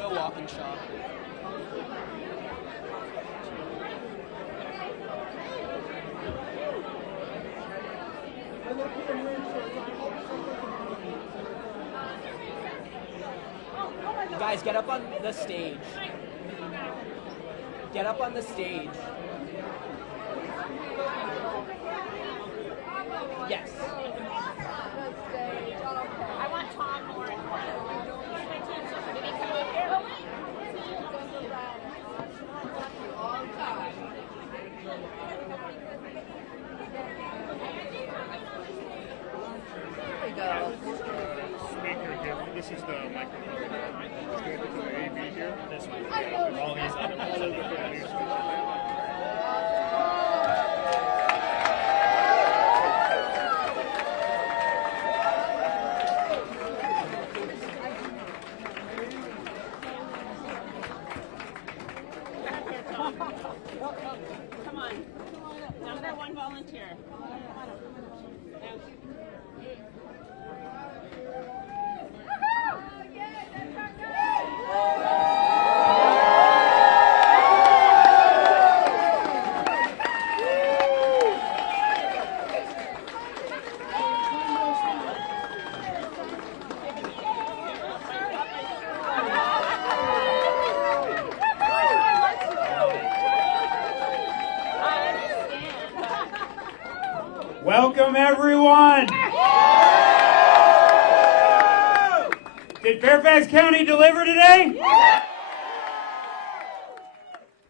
photo Walkinshaw. Guys, get up on the stage. Get up on the stage. Yes. I want Tom more in front. Did he come up here? There we go. Speaker here. This is the microphone. Let's go to the AV here. This one. Yeah, all these other different news. Come on. Number one volunteer. Welcome, everyone. Did Fairfax County deliver today?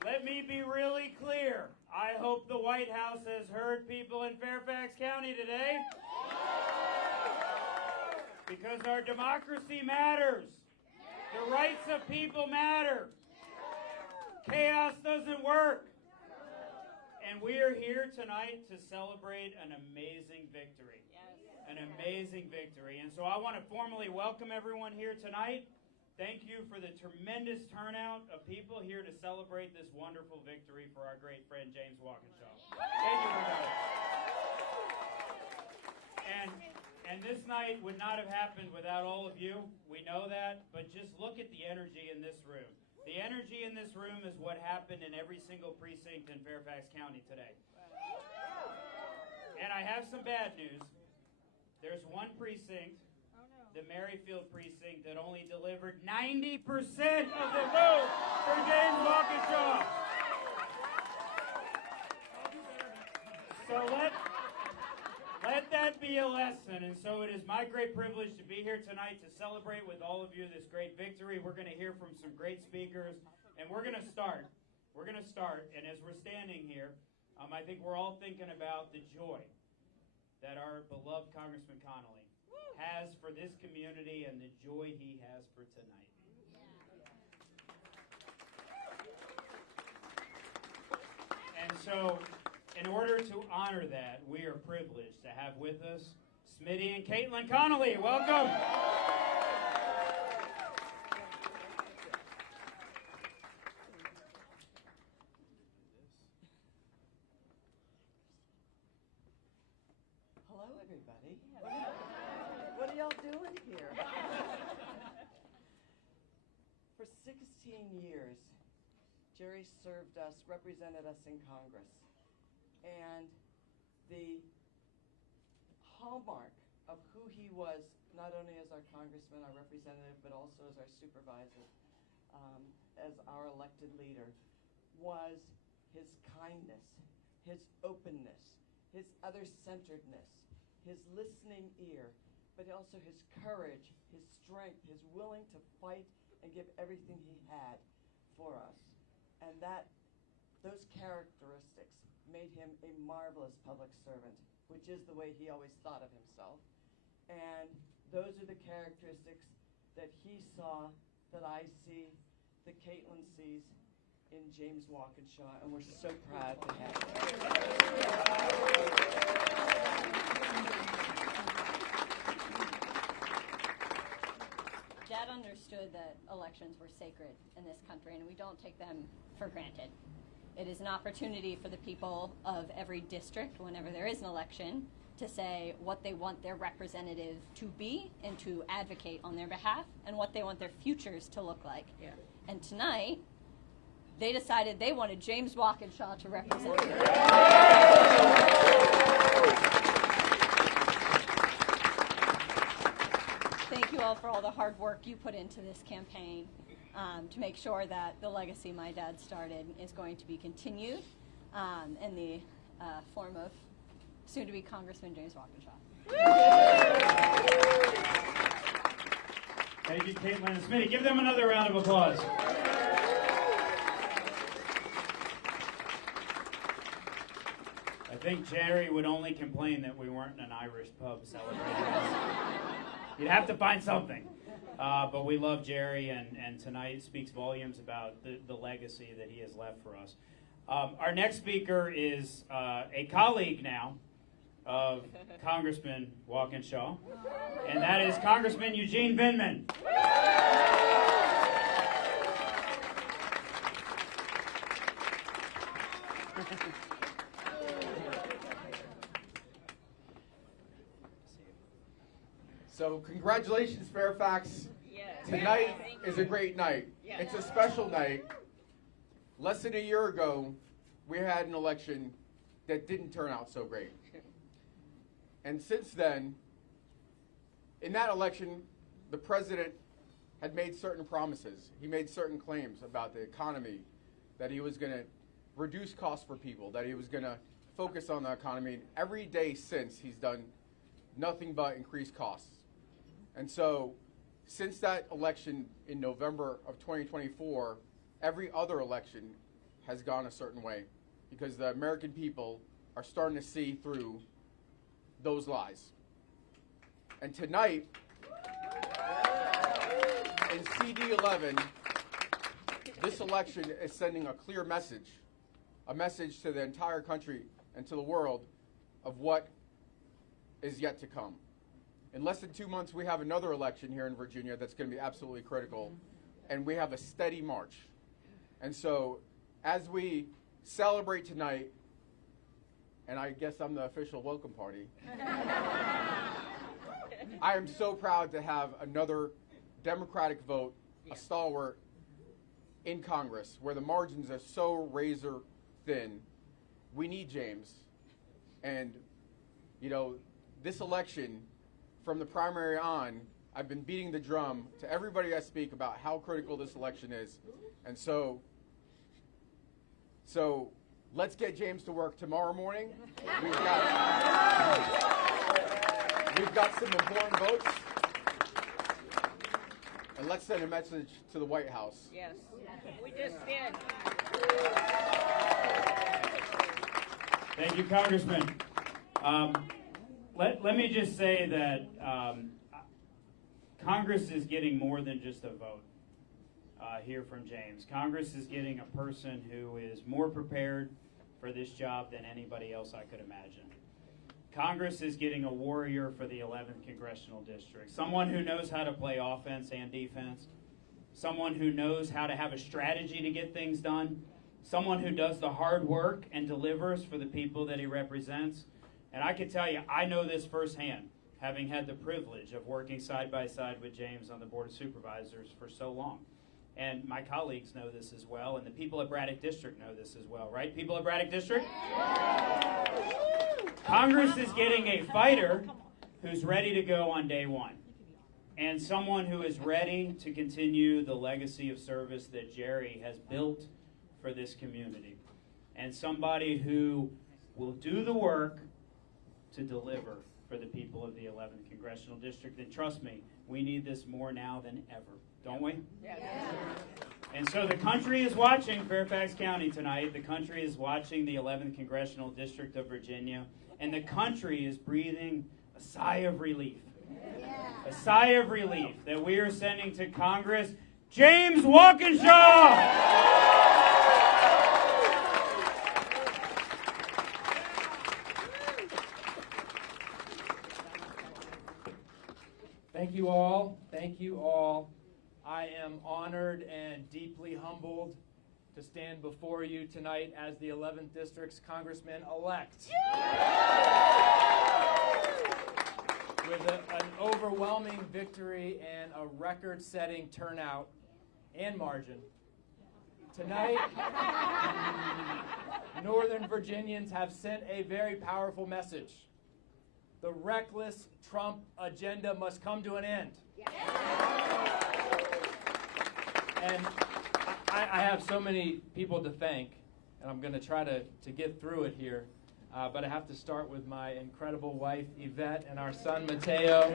Let me be really clear. I hope the White House has heard people in Fairfax County today. Because our democracy matters. The rights of people matter. Chaos doesn't work. And we are here tonight to celebrate an amazing victory. An amazing victory. And so I want to formally welcome everyone here tonight. Thank you for the tremendous turnout of people here to celebrate this wonderful victory for our great friend James Walkinshaw. Thank you for that. And this night would not have happened without all of you. We know that, but just look at the energy in this room. The energy in this room is what happened in every single precinct in Fairfax County today. And I have some bad news. There's one precinct, the Merrifield precinct, that only delivered 90% of the vote for James Walkinshaw. So let that be a lesson. And so it is my great privilege to be here tonight to celebrate with all of you this great victory. We're going to hear from some great speakers, and we're going to start. And as we're standing here, I think we're all thinking about the joy that our beloved Congressman Connolly has for this community and the joy he has for tonight. And so, in order to honor that, we are privileged to have with us Smitty and Caitlin Connolly. Welcome. Hello, everybody. What are y'all doing here? For 16 years, Jerry served us, represented us in Congress. And the hallmark of who he was, not only as our congressman, our representative, but also as our supervisor, as our elected leader, was his kindness, his openness, his other-centeredness, his listening ear, but also his courage, his strength, his willing to fight and give everything he had for us. And those characteristics made him a marvelous public servant, which is the way he always thought of himself. And those are the characteristics that he saw, that I see, that Caitlin sees in James Walkinshaw, and we're so proud to have him. Dad understood that elections were sacred in this country, and we don't take them for granted. It is an opportunity for the people of every district, whenever there is an election, to say what they want their representative to be and to advocate on their behalf, and what they want their futures to look like. Yeah. And tonight, they decided they wanted James Walkinshaw to represent them. Thank you all for all the hard work you put into this campaign to make sure that the legacy my dad started is going to be continued in the form of soon-to-be Congressman James Walkinshaw. Thank you, Caitlin and Smitty. Give them another round of applause. I think Jerry would only complain that we weren't in an Irish pub celebrating this. You'd have to find something. But we love Jerry, and tonight speaks volumes about the legacy that he has left for us. Our next speaker is a colleague now of Congressman Walkinshaw, and that is Congressman Eugene Vindman. So congratulations, Fairfax. Tonight is a great night. It's a special night. Less than a year ago, we had an election that didn't turn out so great. And since then, in that election, the president had made certain promises. He made certain claims about the economy, that he was going to reduce costs for people, that he was going to focus on the economy. And every day since, he's done nothing but increase costs. And so, since that election in November of 2024, every other election has gone a certain way because the American people are starting to see through those lies. And tonight, in CD11, this election is sending a clear message, a message to the entire country and to the world of what is yet to come. In less than 2 months, we have another election here in Virginia that's going to be absolutely critical, and we have a steady march. And so, as we celebrate tonight, and I guess I'm the official welcome party, I am so proud to have another Democratic vote, a stalwart in Congress, where the margins are so razor thin. We need James. And, you know, this election, from the primary on, I've been beating the drum to everybody I speak about how critical this election is. And so let's get James to work tomorrow morning. We've got some important votes. And let's send a message to the White House. Yes, we just did. Thank you, Congressman. Let me just say that Congress is getting more than just a vote here from James. Congress is getting a person who is more prepared for this job than anybody else I could imagine. Congress is getting a warrior for the 11th Congressional District, someone who knows how to play offense and defense, someone who knows how to have a strategy to get things done, someone who does the hard work and delivers for the people that he represents. And I can tell you, I know this firsthand, having had the privilege of working side by side with James on the Board of Supervisors for so long. And my colleagues know this as well, and the people at Braddock District know this as well, right? People at Braddock District? Congress is getting a fighter who's ready to go on day one, and someone who is ready to continue the legacy of service that Jerry has built for this community, and somebody who will do the work to deliver for the people of the 11th Congressional District. And trust me, we need this more now than ever, don't we? Yes. And so the country is watching Fairfax County tonight. The country is watching the 11th Congressional District of Virginia. And the country is breathing a sigh of relief. A sigh of relief that we are sending to Congress James Walkinshaw! Thank you all. Thank you all. I am honored and deeply humbled to stand before you tonight as the 11th District's Congressman-elect. with an overwhelming victory and a record-setting turnout and margin. Tonight, Northern Virginians have sent a very powerful message. The reckless Trump agenda must come to an end. And I have so many people to thank, and I'm going to try to get through it here. But I have to start with my incredible wife, Yvette, and our son, Mateo.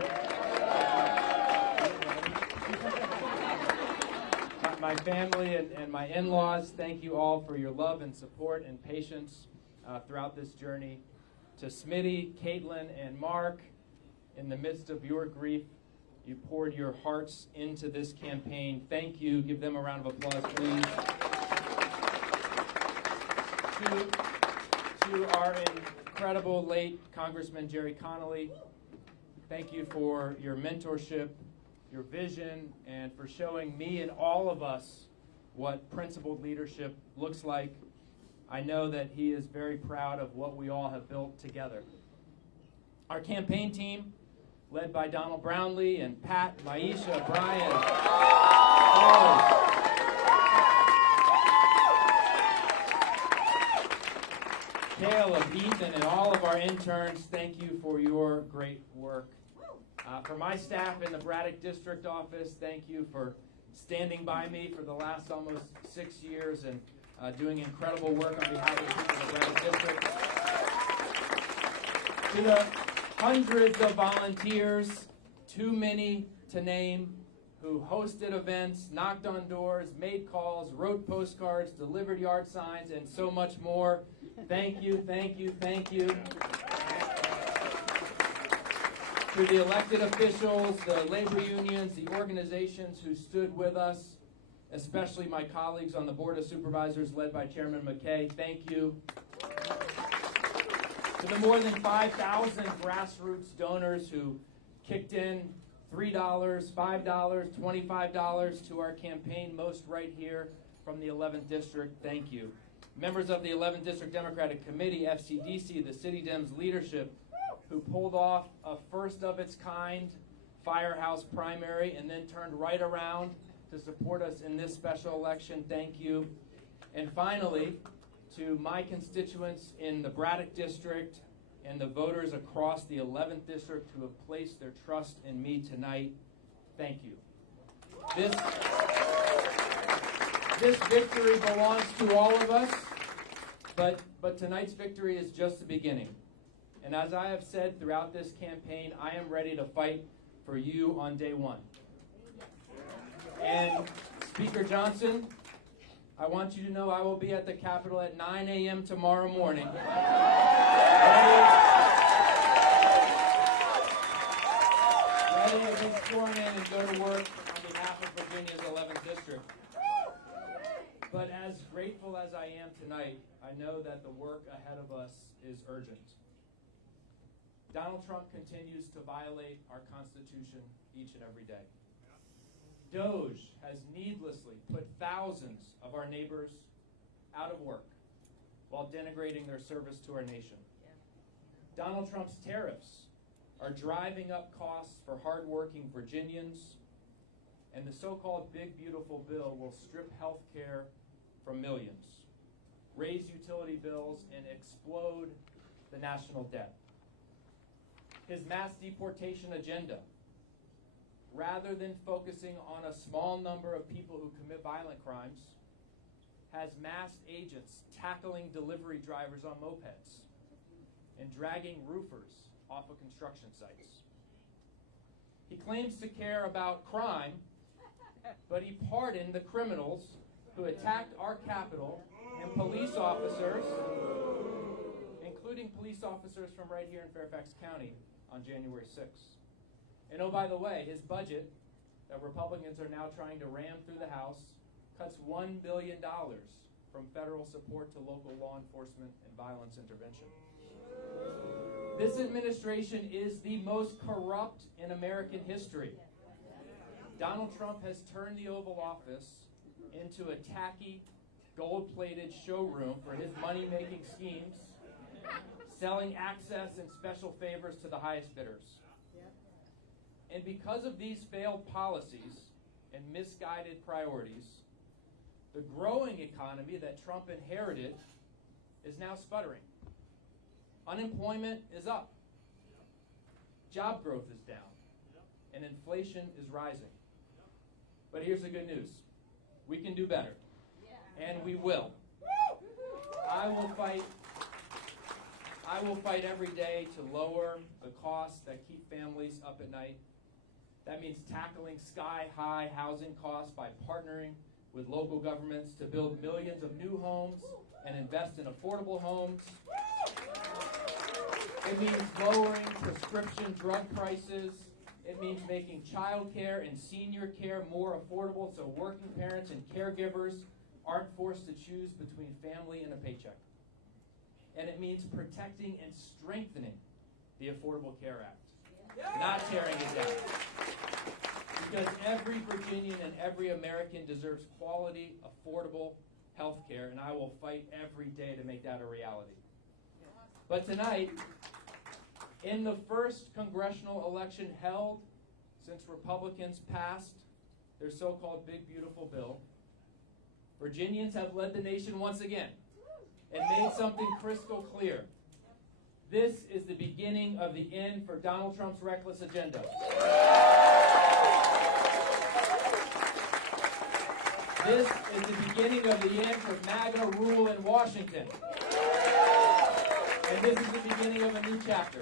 My family and my in-laws, thank you all for your love and support and patience throughout this journey. To Smitty, Caitlin, and Mark, in the midst of your grief, you poured your hearts into this campaign. Thank you. Give them a round of applause, please. To our incredible late Congressman Jerry Connolly, thank you for your mentorship, your vision, and for showing me and all of us what principled leadership looks like. I know that he is very proud of what we all have built together. Our campaign team, led by Donald Brownlee and Pat, Maisha, Brian, Caleb, Ethan, and all of our interns, thank you for your great work. For my staff in the Braddock District Office, thank you for standing by me for the last almost 6 years and doing incredible work on behalf of the people of the Braddock District. To the hundreds of volunteers, too many to name, who hosted events, knocked on doors, made calls, wrote postcards, delivered yard signs, and so much more. Thank you, thank you, thank you. To the elected officials, the labor unions, the organizations who stood with us, especially my colleagues on the Board of Supervisors led by Chairman McKay, thank you. To the more than 5,000 grassroots donors who kicked in $3, $5, $25 to our campaign, most right here from the 11th District, thank you. Members of the 11th District Democratic Committee, FCDC, the City Dems leadership, who pulled off a first-of-its-kind firehouse primary and then turned right around to support us in this special election. Thank you. And finally, to my constituents in the Braddock District and the voters across the 11th District who have placed their trust in me tonight, thank you. This victory belongs to all of us, but tonight's victory is just the beginning. And as I have said throughout this campaign, I am ready to fight for you on day one. And Speaker Johnson, I want you to know I will be at the Capitol at 9 a.m. tomorrow morning. Ready to be sworn in and go to work on behalf of Virginia's 11th District. But as grateful as I am tonight, I know that the work ahead of us is urgent. Donald Trump continues to violate our Constitution each and every day. DOJ has needlessly put thousands of our neighbors out of work while denigrating their service to our nation. Donald Trump's tariffs are driving up costs for hardworking Virginians, and the so-called Big Beautiful Bill will strip health care from millions, raise utility bills, and explode the national debt. His mass deportation agenda, rather than focusing on a small number of people who commit violent crimes, has masked agents tackling delivery drivers on mopeds and dragging roofers off of construction sites. He claims to care about crime, but he pardoned the criminals who attacked our Capitol and police officers, including police officers from right here in Fairfax County on January 6th. And oh, by the way, his budget that Republicans are now trying to ram through the House cuts $1 billion from federal support to local law enforcement and violence intervention. This administration is the most corrupt in American history. Donald Trump has turned the Oval Office into a tacky, gold-plated showroom for his money-making schemes, selling access and special favors to the highest bidders. And because of these failed policies and misguided priorities, the growing economy that Trump inherited is now sputtering. Unemployment is up. Job growth is down. And inflation is rising. But here's the good news. We can do better. And we will. I will fight every day to lower the costs that keep families up at night. That means tackling sky-high housing costs by partnering with local governments to build millions of new homes and invest in affordable homes. It means lowering prescription drug prices. It means making child care and senior care more affordable so working parents and caregivers aren't forced to choose between family and a paycheck. And it means protecting and strengthening the Affordable Care Act, not tearing it down. Because every Virginian and every American deserves quality, affordable health care, and I will fight every day to make that a reality. But tonight, in the first congressional election held since Republicans passed their so-called Big Beautiful Bill, Virginians have led the nation once again and made something crystal clear. This is the beginning of the end for Donald Trump's reckless agenda. This is the beginning of the end for MAGA rule in Washington. And this is the beginning of a new chapter,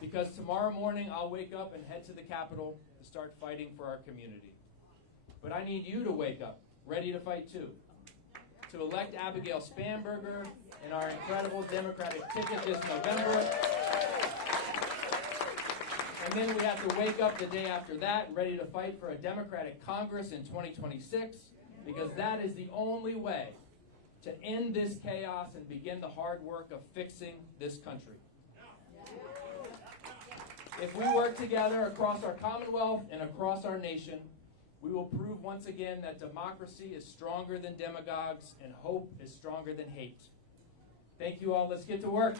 because tomorrow morning I'll wake up and head to the Capitol to start fighting for our community. But I need you to wake up, ready to fight too, to elect Abigail Spanberger in our incredible Democratic ticket this November. And then we have to wake up the day after that, ready to fight for a Democratic Congress in 2026, because that is the only way to end this chaos and begin the hard work of fixing this country. If we work together across our Commonwealth and across our nation, we will prove once again that democracy is stronger than demagogues and hope is stronger than hate. Thank you all. Let's get to work.